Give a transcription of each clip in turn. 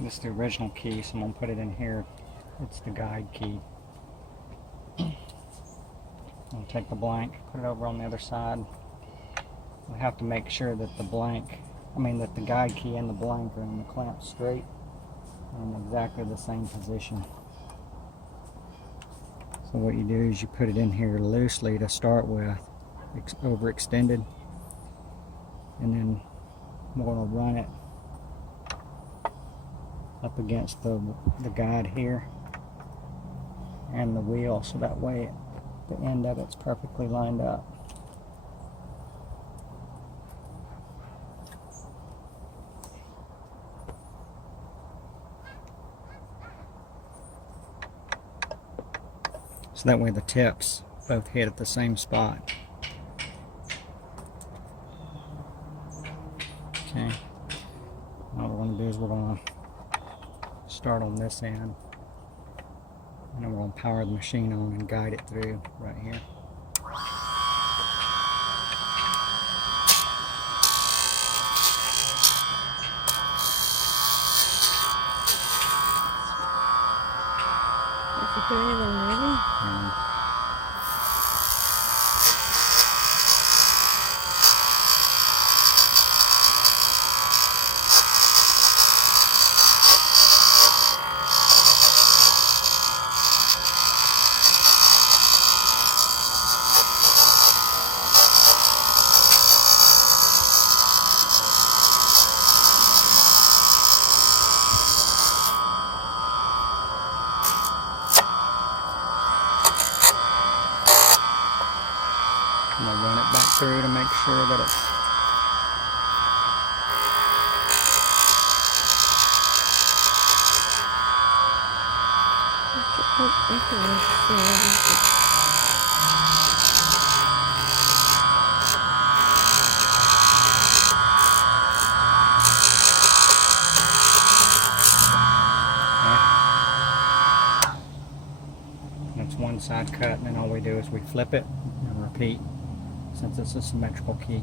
This is the original key, so I'm going to put it in here. It's the guide key. I'll take the blank, put it over on the other side. We have to make sure that that the guide key and the blank are in the clamp straight and in exactly the same position. So what you do is you put it in here loosely to start with, overextended, and then we're going to run it up against the guide here and the wheel, so that way the end of it's perfectly lined up. So that way the tips both hit at the same spot. Okay. What we're going to do is we're going to start on this end, and then we're going to power the machine on and guide it through right here. Is it doing it already? I'm going to run it back through to make sure that it's That's one side cut, and then all we do is we flip it and repeat, since it's a symmetrical key.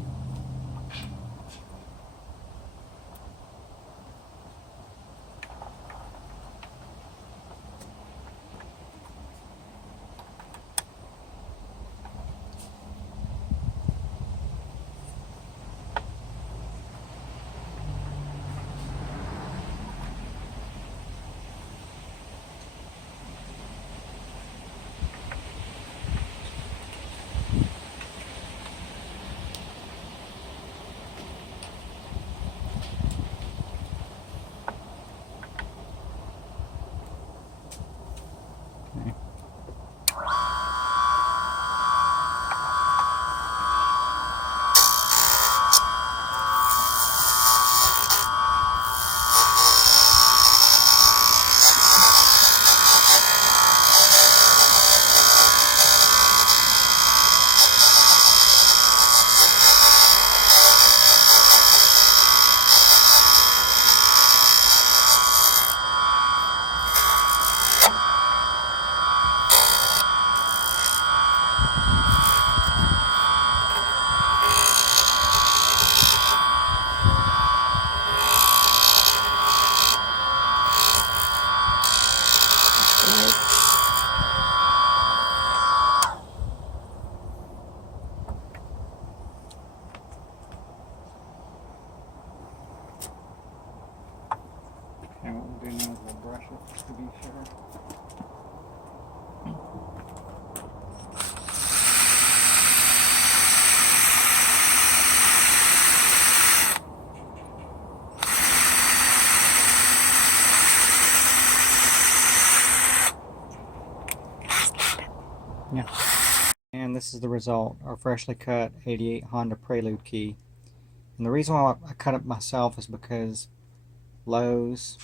Okay. And what we'll do now is we'll brush it to be sure. Yeah. And this is the result, our freshly cut 88 Honda Prelude key. And the reason why I cut it myself is because Lowe's,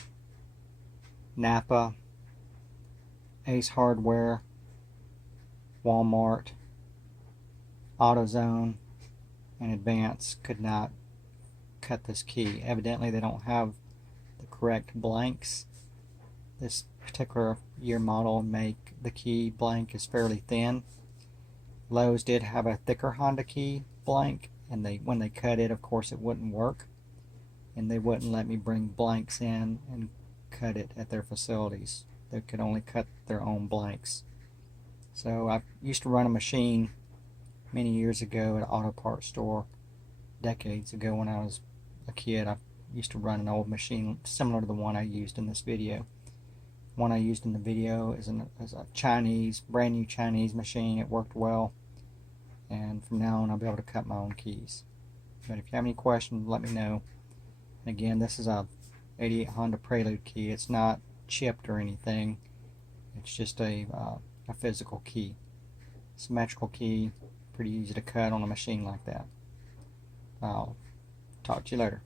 Napa, Ace Hardware, Walmart, AutoZone, and Advance could not cut this key. Evidently they don't have the correct blanks. This particular year, model, and make, the key blank is fairly thin. Lowe's did have a thicker Honda key blank, and when they cut it, of course, it wouldn't work, and they wouldn't let me bring blanks in and cut it at their facilities. They could only cut their own blanks. So I used to run a machine many years ago at an auto parts store. Decades ago when I was a kid, I used to run an old machine similar to the one I used in this video. The one I used in the video is a Chinese, brand new Chinese machine. It worked well, and from now on I'll be able to cut my own keys. But if you have any questions, let me know. And again, this is a 88 Honda Prelude key. It's not chipped or anything. It's just a physical key. Symmetrical key, pretty easy to cut on a machine like that. I'll talk to you later.